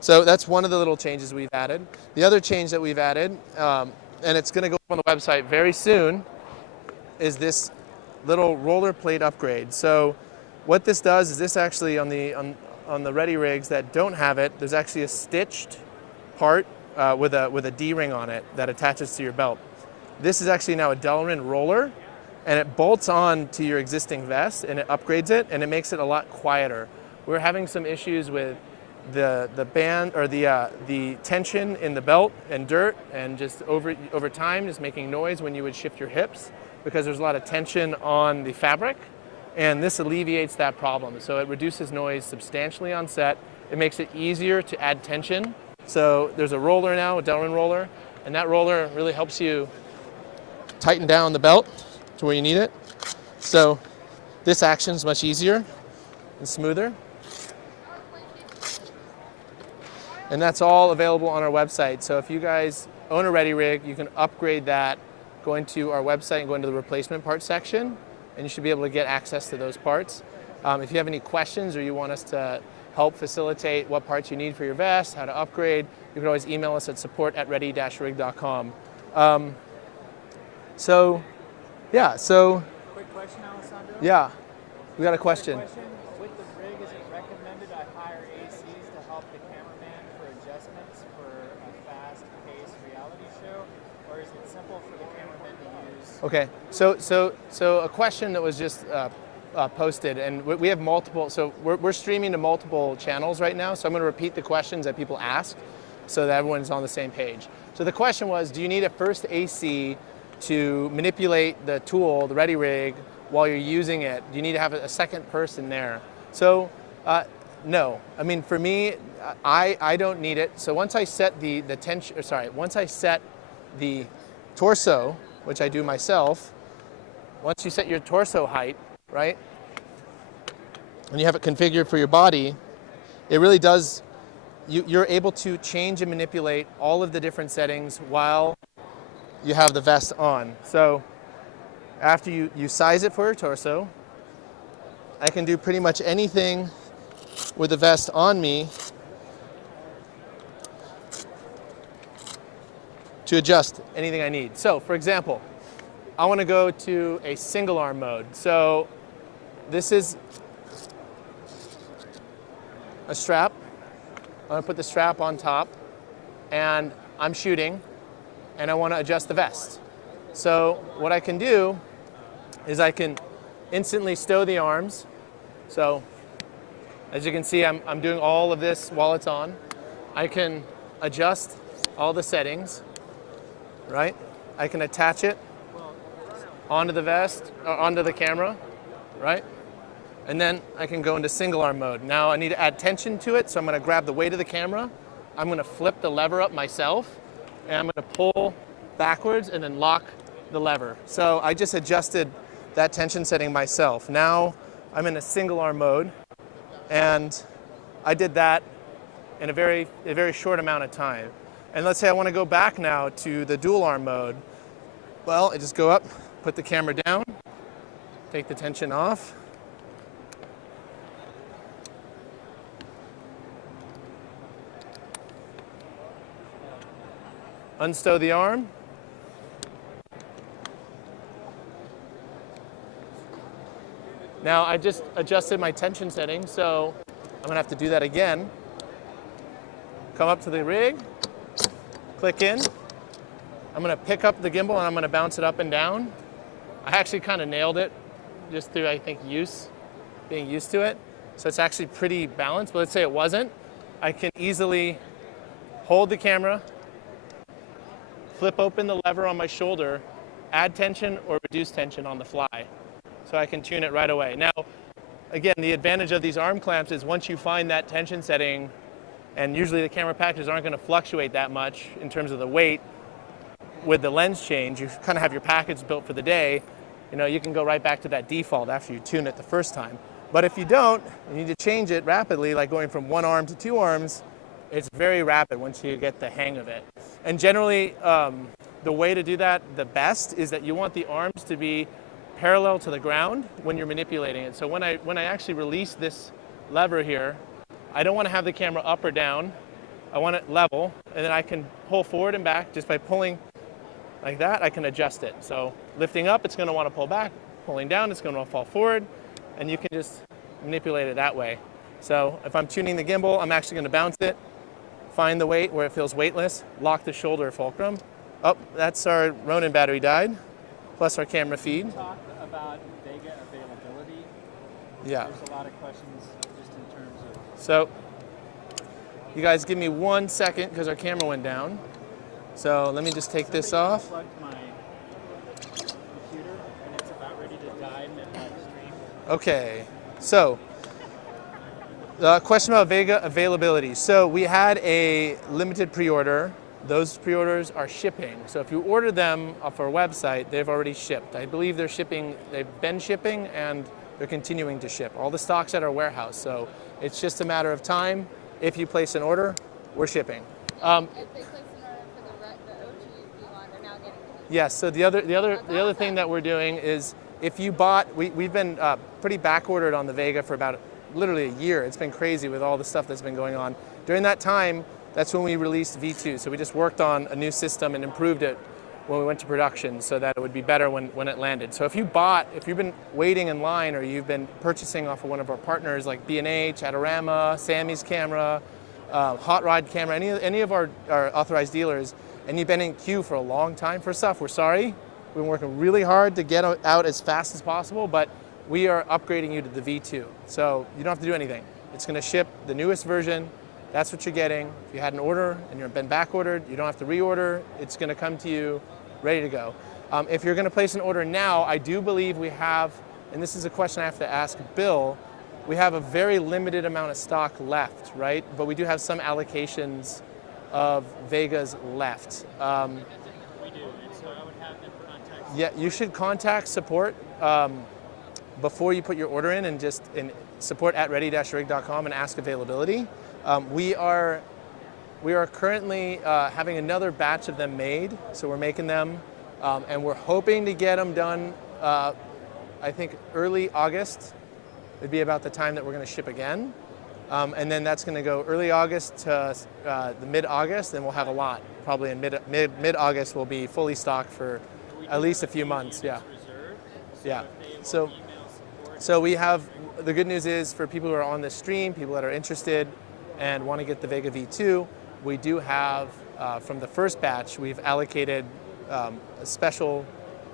so that's one of the little changes we've added. The other change that we've added, and it's going to go up on the website very soon, is this little roller plate upgrade. So what this does is this actually on the Ready Rigs that don't have it, there's actually a stitched part with a D-ring on it that attaches to your belt. This is actually now a Delrin roller, and it bolts on to your existing vest, and it upgrades it, and it makes it a lot quieter. We're having some issues with the band or the tension in the belt and dirt, and just over time just making noise when you would shift your hips because there's a lot of tension on the fabric, and this alleviates that problem. So it reduces noise substantially on set. It makes it easier to add tension. So there's a roller now, a Delrin roller, and that roller really helps you tighten down the belt to where you need it. So this action is much easier and smoother. And that's all available on our website. So if you guys own a Ready Rig, you can upgrade that going to our website and going to the replacement parts section, and you should be able to get access to those parts. If you have any questions or you want us to help facilitate what parts you need for your vest, how to upgrade, you can always email us at support@ready-rig.com. So Quick question, Alessandro. yeah, we got a question. With the rig, is it recommended I hire ACs to help the cameraman for adjustments for a fast-paced reality show, or is it simple for the cameraman to use? Okay, so a question that was just posted, and we have multiple, so we're streaming to multiple channels right now, so I'm going to repeat the questions that people ask so that everyone's on the same page. So the question was, do you need a first AC to manipulate the tool, the Ready Rig, while you're using it? Do you need to have a second person there? So no. I mean, for me, I don't need it. So once I set the tension, once I set the torso, which I do myself, once you set your torso height, right, and you have it configured for your body, it really does, you're able to change and manipulate all of the different settings while you have the vest on. So after you size it for your torso, I can do pretty much anything with the vest on me to adjust anything I need. So, for example, I want to go to a single arm mode. So this is a strap. I'm going to put the strap on top, and I'm shooting, and I want to adjust the vest. So what I can do is I can instantly stow the arms. So as you can see, I'm doing all of this while it's on. I can adjust all the settings, right? I can attach it onto the vest, or onto the camera, right? And then I can go into single arm mode. Now I need to add tension to it, so I'm gonna grab the weight of the camera. I'm gonna flip the lever up myself, and I'm gonna pull backwards and then lock the lever. So I just adjusted that tension setting myself. Now I'm in a single arm mode, and I did that in a very short amount of time. And let's say I wanna go back now to the dual arm mode. Well, I just go up, put the camera down, take the tension off, unstow the arm, now I just adjusted my tension setting, so I'm gonna have to do that again. Come up to the rig, click in. I'm gonna pick up the gimbal and I'm gonna bounce it up and down. I actually kind of nailed it just through, I think, being used to it. So it's actually pretty balanced, but let's say it wasn't. I can easily hold the camera, flip open the lever on my shoulder, add tension or reduce tension on the fly. So I can tune it right away. Now, again, the advantage of these arm clamps is once you find that tension setting, and usually the camera packages aren't gonna fluctuate that much in terms of the weight, with the lens change, you kind of have your package built for the day. You can go right back to that default after you tune it the first time. But if you don't, you need to change it rapidly, like going from one arm to two arms. It's very rapid once you get the hang of it. And generally, the way to do that the best is that you want the arms to be parallel to the ground when you're manipulating it. So when I actually release this lever here, I don't want to have the camera up or down. I want it level, and then I can pull forward and back just by pulling like that. I can adjust it. So lifting up, it's going to want to pull back. Pulling down, it's going to fall forward, and you can just manipulate it that way. So if I'm tuning the gimbal, I'm actually going to bounce it, find the weight where it feels weightless, lock the shoulder fulcrum. Oh, that's our Ronin battery died, plus our camera feed. Talk about Vega availability. Yeah. There's a lot of questions just in terms of. So you guys give me 1 second because our camera went down. So let me just take this off. I unplugged my computer and it's about ready to die mid-stream. Okay, so the question about Vega availability. So we had a limited pre-order. Those pre-orders are shipping. So if you order them off our website, they've already shipped. I believe they're shipping, they've been shipping and they're continuing to ship. All the stock's at our warehouse. So it's just a matter of time. If you place an order, we're shipping. If they place an order for the OG one, they're now getting it. Yes, so the other thing that we're doing is if you bought, we've been pretty back ordered on the Vega for about literally a year. It's been crazy with all the stuff that's been going on. During that time, that's when we released V2. So we just worked on a new system and improved it when we went to production so that it would be better when it landed. So if you've been waiting in line or you've been purchasing off of one of our partners like B&H, Adorama, Sammy's Camera, Hot Rod Camera, any of our authorized dealers, and you've been in queue for a long time, first off, we're sorry. We've been working really hard to get out as fast as possible, but we are upgrading you to the V2. So you don't have to do anything. It's gonna ship the newest version. That's what you're getting. If you had an order and you've been back ordered, you don't have to reorder. It's gonna come to you ready to go. If you're gonna place an order now, I do believe we have, and this is a question I have to ask Bill, we have a very limited amount of stock left, right? But we do have some allocations of Vegas left. We do, and so I would have them contact. Yeah, you should contact support before you put your order in, and just in support@ready-rig.com and ask availability. We are currently having another batch of them made, so we're making them, and we're hoping to get them done, I think early August, it'd be about the time that we're going to ship again. And then that's going to go early August to the mid-August, and we'll have a lot. Probably in mid-August we'll be fully stocked for at least a few months. Yeah. Yeah. So we have, the good news is for people who are on this stream, people that are interested and want to get the Vega V2, we do have, from the first batch, we've allocated a special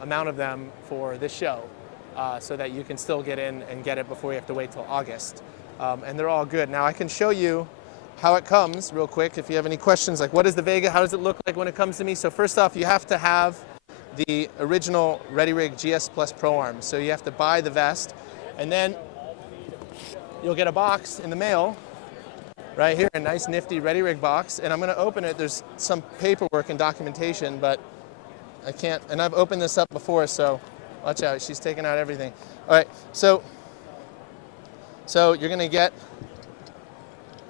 amount of them for this show so that you can still get in and get it before you have to wait till August. And they're all good. Now I can show you how it comes real quick if you have any questions, like what is the Vega, how does it look like when it comes to me? So first off, you have to have the original ReadyRig GS Plus Pro Arm. So you have to buy the vest, and then you'll get a box in the mail right here, a nice nifty ReadyRig box, and I'm going to open it. There's some paperwork and documentation, but I can't, and I've opened this up before, so watch out, she's taking out everything. All right, so you're going to get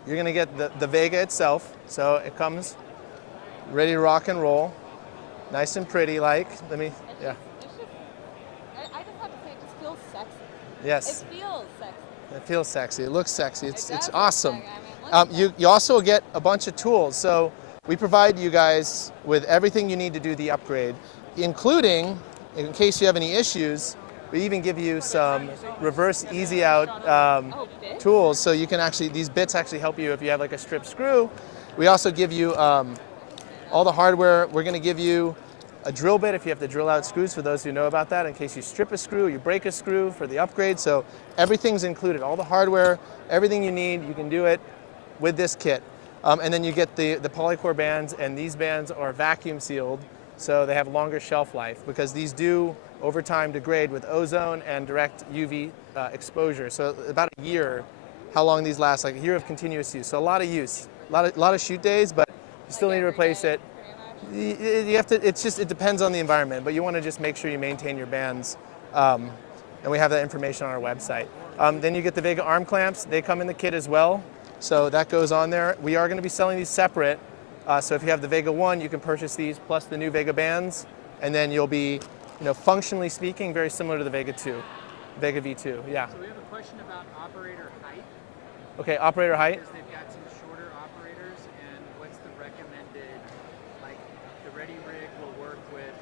the Vega itself. So it comes ready to rock and roll, nice and pretty. Like, let me, yeah. I just have to say, it just feels sexy. Yes. It feels sexy. It feels sexy. It looks sexy. It's It does look awesome. sexy. I mean, look You also get a bunch of tools. So we provide you guys with everything you need to do the upgrade, including, in case you have any issues, we even give you some reverse easy out tools. So you can actually, these bits actually help you if you have like a strip screw. We also give you all the hardware. We're going to give you a drill bit if you have to drill out screws, for those who know about that, in case you strip a screw, you break a screw for the upgrade. So everything's included, all the hardware, everything you need, you can do it with this kit. And then you get the polycore bands, and these bands are vacuum sealed, so they have longer shelf life, because these do over time degrade with ozone and direct UV exposure. So about a year, how long these last, like a year of continuous use. So a lot of use, a lot of shoot days, but you still need to replace it. You have to, it depends on the environment, but you want to just make sure you maintain your bands. And we have that information on our website. Then you get the Vega arm clamps. They come in the kit as well. So that goes on there. We are going to be selling these separate. So if you have the Vega 1, you can purchase these plus the new Vega bands, and then you'll be, functionally speaking, very similar to the Vega 2, Vega V2. Yeah. So we have a question about operator height. Okay, operator height. Because they've got some shorter operators, and what's the recommended, like the ReadyRig will work with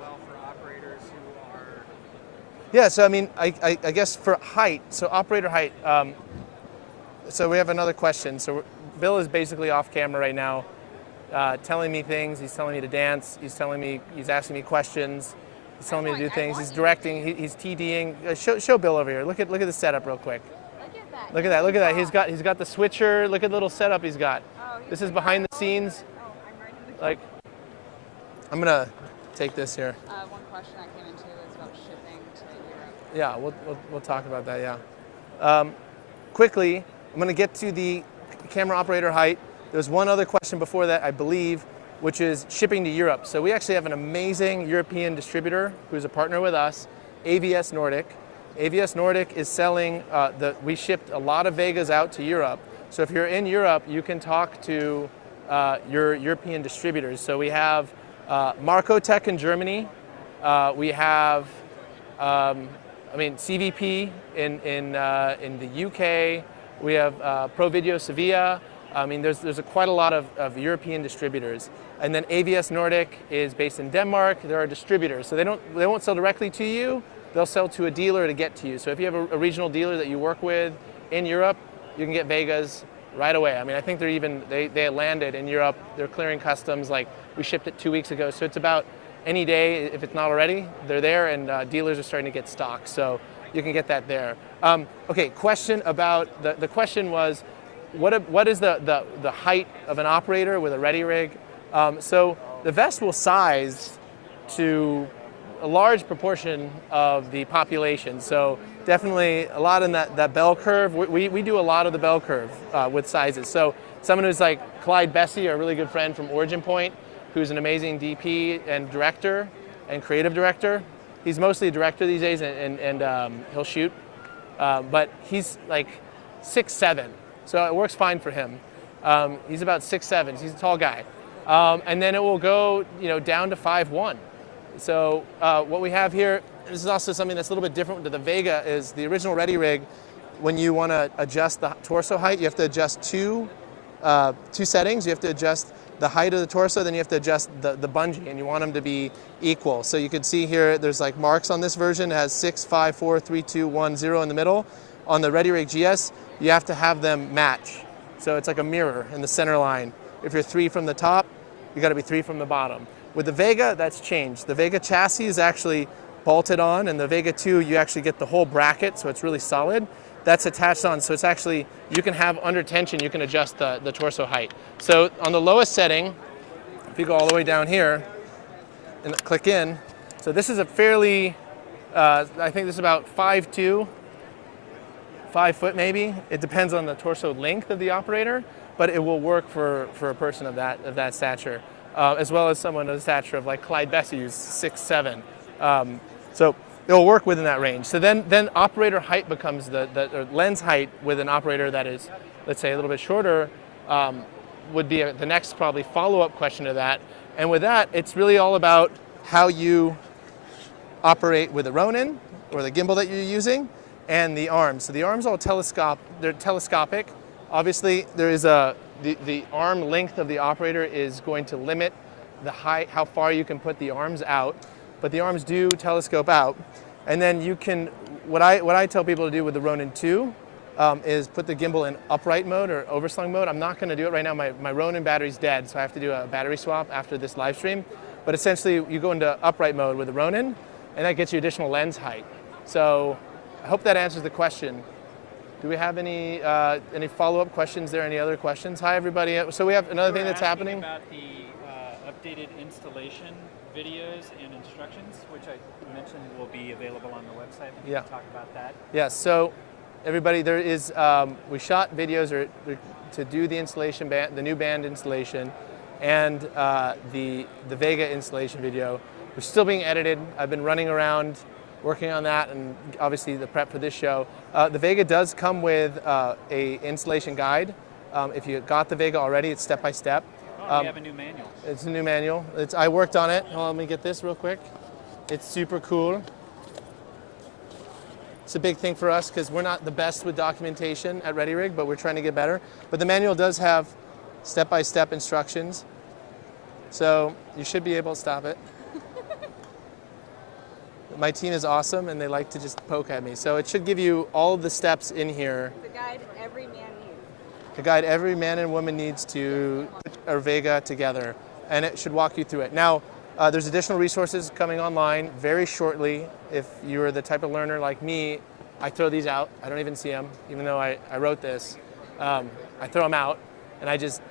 well for operators who are. Yeah, so I mean, I guess for height, so operator height, so we have another question. So Bill is basically off camera right now, telling me things. He's telling me to dance. He's asking me questions. He's telling me to do things. He's directing. He's TDing. Show Bill over here. Look at the setup real quick. Look at that. Look at that. He's got the switcher. Look at the little setup he's got. This is behind the scenes. I'm right in the Like, I'm gonna take this here. One question I came into is about shipping to Europe. Yeah, we'll talk about that. Yeah. Quickly, I'm gonna get to the camera operator height. There's one other question before that, I believe, which is shipping to Europe. So we actually have an amazing European distributor who's a partner with us, AVS Nordic. AVS Nordic is selling, we shipped a lot of Vegas out to Europe. So if you're in Europe, you can talk to your European distributors. So we have Marcotech in Germany. We have, CVP in the UK. We have Pro Video Sevilla. I mean, there's quite a lot of European distributors. And then AVS Nordic is based in Denmark. There are distributors. So they won't sell directly to you. They'll sell to a dealer to get to you. So if you have a regional dealer that you work with in Europe, you can get Vegas right away. I mean, I think they landed in Europe. They're clearing customs. Like, we shipped it 2 weeks ago. So it's about any day, if it's not already, they're there, and dealers are starting to get stock. So you can get that there. Okay, question about, the question was, what is the height of an operator with a ReadyRig? So the vest will size to a large proportion of the population. So definitely a lot in that bell curve. We do a lot of the bell curve with sizes. So someone who's like Clyde Bessie, our really good friend from Origin Point, who's an amazing DP and director and creative director. He's mostly a director these days, and he'll shoot. But he's like 6'7", so it works fine for him. He's about 6'7", he's a tall guy. And then it will go down to 5'1". So what we have here, this is also something that's a little bit different to the Vega, is the original Ready Rig, when you want to adjust the torso height, you have to adjust two settings. You have to adjust the height of the torso, then you have to adjust the bungee, and you want them to be equal. So you can see here, there's like marks on this version. It has 6, 5, 4, 3, 2, 1, 0 in the middle. On the Ready Rig GS, you have to have them match. So it's like a mirror in the center line. If you're 3 from the top, you got to be 3 from the bottom. With the Vega, that's changed. The Vega chassis is actually bolted on, and the Vega 2, you actually get the whole bracket, so it's really solid. That's attached on, so it's actually, you can have under tension, you can adjust the torso height. So on the lowest setting, if you go all the way down here and click in, so this is a fairly, I think this is about 5'2", 5 foot maybe. It depends on the torso length of the operator, but it will work for a person of that stature, as well as someone of the stature of like Clyde Bessie, who's 6'7". So it'll work within that range. So then operator height becomes or lens height with an operator that is, let's say, a little bit shorter, would be the next probably follow-up question to that. And with that, it's really all about how you operate with the Ronin or the gimbal that you're using and the arms. So the arms are all they're telescopic. Obviously, there is the arm length of the operator is going to limit the height, how far you can put the arms out, but the arms do telescope out. And then you can, what I tell people to do with the Ronin 2 is put the gimbal in upright mode or overslung mode. I'm not going to do it right now. My Ronin battery's dead, so I have to do a battery swap after this live stream. But essentially, you go into upright mode with the Ronin, and that gets you additional lens height. So I hope that answers the question. Do we have any follow-up questions there? Any other questions? Hi, everybody. So we have another thing that's happening. About the updated installation videos and instructions, which I mentioned will be available on the website. We can talk about that. Yeah. So everybody, there is we shot videos to do the installation band, the new band installation, and the Vega installation video. They're still being edited. I've been running around working on that, and obviously the prep for this show. The Vega does come with a installation guide. If you got the Vega already, it's step by step. We have a new manual. It's a new manual. I worked on it. Hold on, let me get this real quick. It's super cool. It's a big thing for us because we're not the best with documentation at ReadyRig, but we're trying to get better. But the manual does have step-by-step instructions, so you should be able to stop it. My team is awesome, and they like to just poke at me. So it should give you all of the steps in here. The guide every man needs. The guide every man and woman needs to put our Vega together, and it should walk you through it. Now, there's additional resources coming online very shortly. If you're the type of learner like me, I throw these out. I don't even see them, even though I wrote this. I throw them out, and I just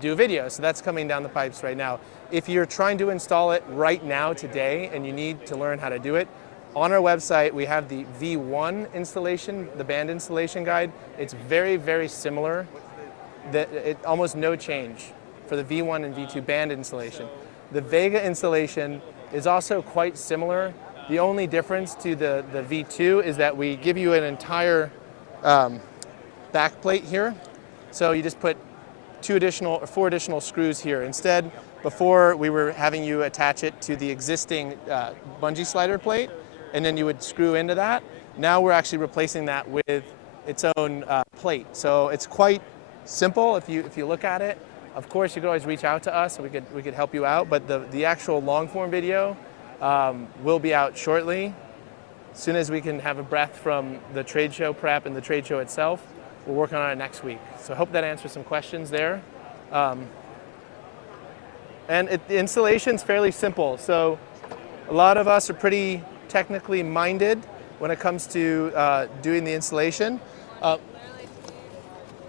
do a video. So that's coming down the pipes right now. If you're trying to install it right now, today, and you need to learn how to do it, on our website we have the V1 installation, the band installation guide. It's very, very similar. Almost no change for the V1 and V2 band installation. The Vega installation is also quite similar. The only difference to the V2 is that we give you an entire back plate here. So you just put 4 additional screws here. Instead, before we were having you attach it to the existing bungee slider plate, and then you would screw into that. Now we're actually replacing that with its own plate. So it's quite simple if you look at it. Of course, you could always reach out to us and we could help you out, but the actual long form video will be out shortly. As soon as we can have a breath from the trade show prep and the trade show itself, we're working on it next week. So I hope that answers some questions there. And the installation's fairly simple. So a lot of us are pretty technically minded when it comes to doing the installation. Literally see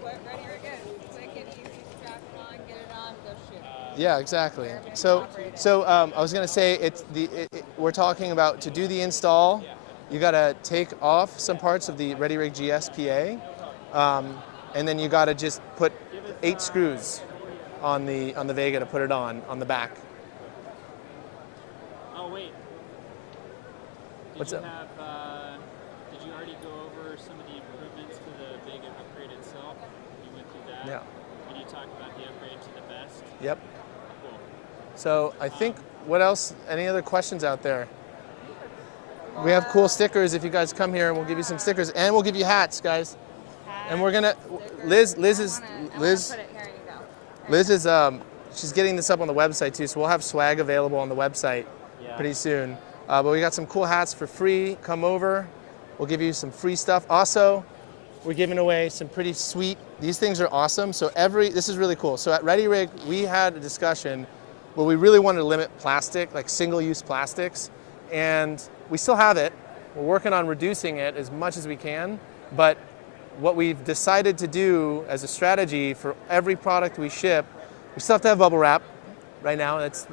what ReadyRig is. Quick and easy, strap it on, get it on, go shoot. Yeah, exactly. So I was going to say we're talking about to do the install, you got to take off some parts of the ReadyRig GSPA, and then you got to just put 8 screws on the Vega to put it on the back. Oh wait. What's up? Did you already go over some of the improvements to the Vega upgrade itself? You went through that. Yeah. Can you talk about the upgrade to the best? Yep. Cool. So I think what else? Any other questions out there? We have cool stickers if you guys come here, and we'll give you some stickers, and we'll give you hats, guys. And we're gonna, Liz is she's getting this up on the website too, so we'll have swag available on the website pretty soon. But we got some cool hats for free. Come over, we'll give you some free stuff. Also, we're giving away some pretty sweet. These things are awesome. So this is really cool. So at Ready Rig, we had a discussion where we really wanted to limit plastic, like single-use plastics, and we still have it. We're working on reducing it as much as we can, but what we've decided to do as a strategy for every product we ship, we still have to have bubble wrap right now. That's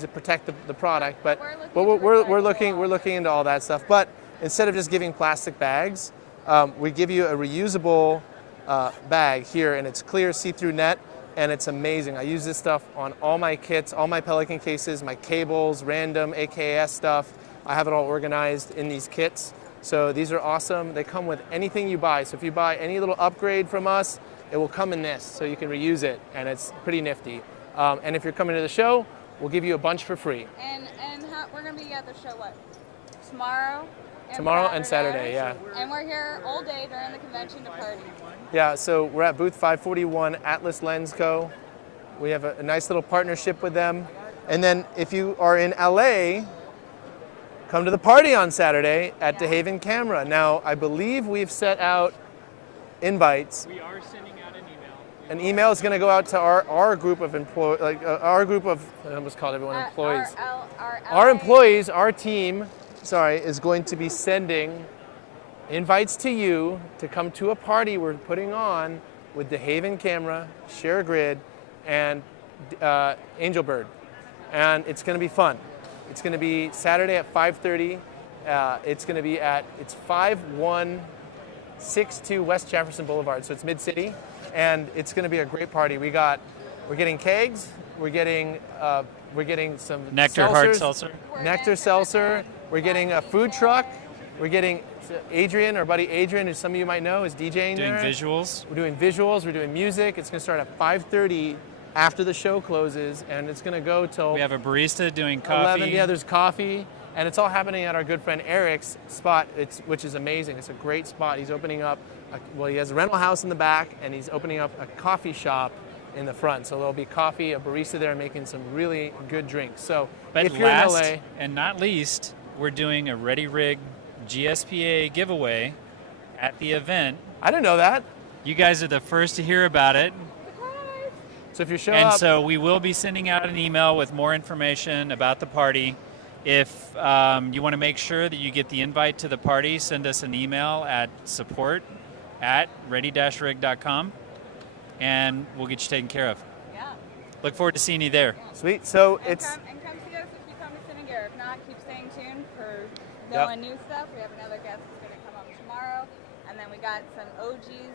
to protect the product, but we're looking into all that stuff. But instead of just giving plastic bags, we give you a reusable bag here, and it's clear see-through net, and it's amazing. I use this stuff on all my kits, all my Pelican cases, my cables, random AKS stuff. I have it all organized in these kits. So these are awesome. They come with anything you buy. So if you buy any little upgrade from us, it will come in this, so you can reuse it, and it's pretty nifty. And if you're coming to the show, we'll give you a bunch for free. And we're going to be at the show, what, tomorrow? Tomorrow and Saturday, yeah. And we're here all day during the convention to party. Yeah, so we're at booth 541, Atlas Lens Co. We have a nice little partnership with them. And then if you are in LA, come to the party on Saturday at DeHaven Camera. Now, I believe we've set out invites. We are sending out an email. An email is going to go out to our group of employees, our group of, I almost called everyone employees. Our employees, our team, is going to be sending invites to you to come to a party we're putting on with DeHaven Camera, Share Grid, and Angel Bird. And it's going to be fun. It's going to be Saturday at 5:30. It's going to be it's 5162 West Jefferson Boulevard, so it's mid-city, and it's going to be a great party. We're getting kegs, we're getting some Nectar seltzers, hard seltzer. Nectar seltzer. We're getting a food truck. We're getting Adrian, our buddy Adrian, who some of you might know, is DJing Doing there. visuals. We're doing visuals. We're doing music. It's going to start at 5:30 after the show closes, and it's going to go till We have a barista doing coffee. 11. Yeah, there's coffee, and it's all happening at our good friend Eric's spot, which is amazing. It's a great spot. He's opening up, he has a rental house in the back, and he's opening up a coffee shop in the front. So there'll be coffee, a barista there making some really good drinks. So But if you're last in LA, and not least, we're doing a Ready Rig GSPA giveaway at the event. I didn't know that. You guys are the first to hear about it. So if you show And up, so we will be sending out an email with more information about the party. If you want to make sure that you get the invite to the party, send us an email at support@ready-rig.com, and we'll get you taken care of. Yeah. Look forward to seeing you there. sweet. So And it's come see us if you come to Cinegear. If not, keep staying tuned for knowing new stuff. We have another guest who's going to come up tomorrow. And then we got some OGs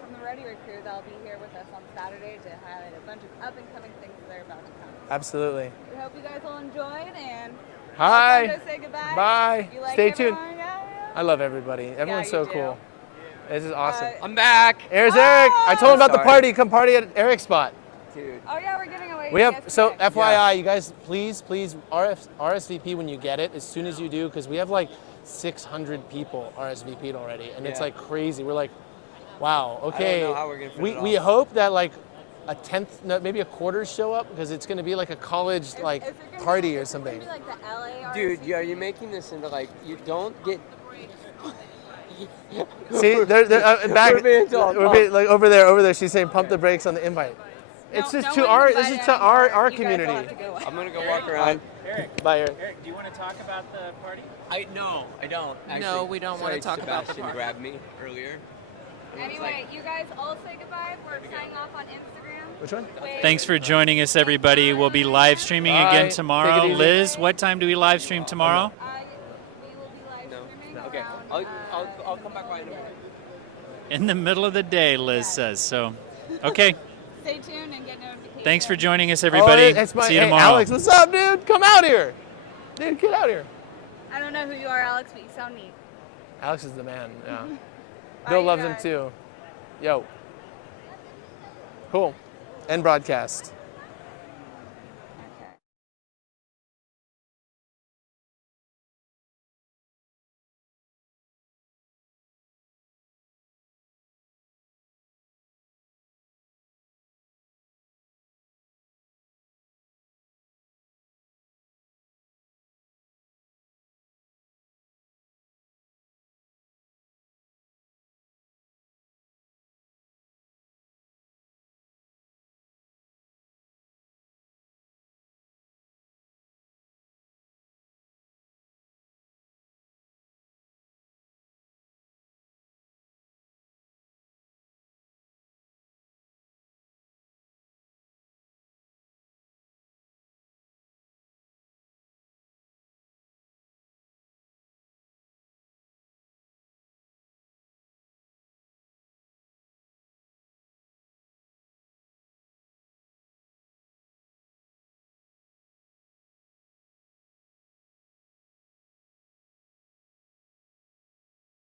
from the Ready Rig crew that'll be here with us on Saturday to highlight a bunch of up-and-coming things that are about to come. absolutely. We hope you guys all enjoyed, and Hi. Alfonso, say goodbye. Bye. You like Stay tuned. everyone? Yeah. I love everybody. Everyone's you so do. cool. This is awesome. I'm back. Here's Eric. I told him about the Sorry. party. Come party at Eric's spot. Dude. Oh yeah, we're giving away. We have, so ESPN. FYI, you guys, please RSVP when you get it, as soon as you do, because we have like 600 people RSVP'd already, and it's Yeah. like crazy. We're like, wow, okay. know how we're gonna fit it we all. hope that like a tenth, no, maybe a quarter show up, because it's going to be like a college Is like it gonna party be, or is it something. gonna be like the LA Dude, RSVP? are you making this into like, you don't get... See, they're back. We're being told, like over there. She's saying, pump the brakes on the invite. It's No- just no to one's our, invited this is to anymore. our You guys all community. have to go. I'm gonna go walk around. Eric, Bye, Eric. Eric, do you want to talk about the party? I don't. Actually, No, we don't wanna sorry, talk about the Sebastian party. grabbed me earlier. Anyway, you guys all say goodbye. We're signing off on Instagram. Which one? Thanks for joining us, everybody. We'll be live streaming Bye. again Take tomorrow. it easy. Liz, what time do we live stream tomorrow? We will be live streaming Okay, around. I'll come back by in a minute. In the middle of the day, Liz says. So, okay. Stay tuned and get notifications. Thanks for joining us, everybody. Oh, it's my, See you hey, tomorrow. Alex, what's up, dude? Come out here. Dude, get out here. I don't know who you are, Alex, but you sound neat. Alex is the man, yeah. Bye, Bill you loves him guys. too. Yo. Cool. End broadcast.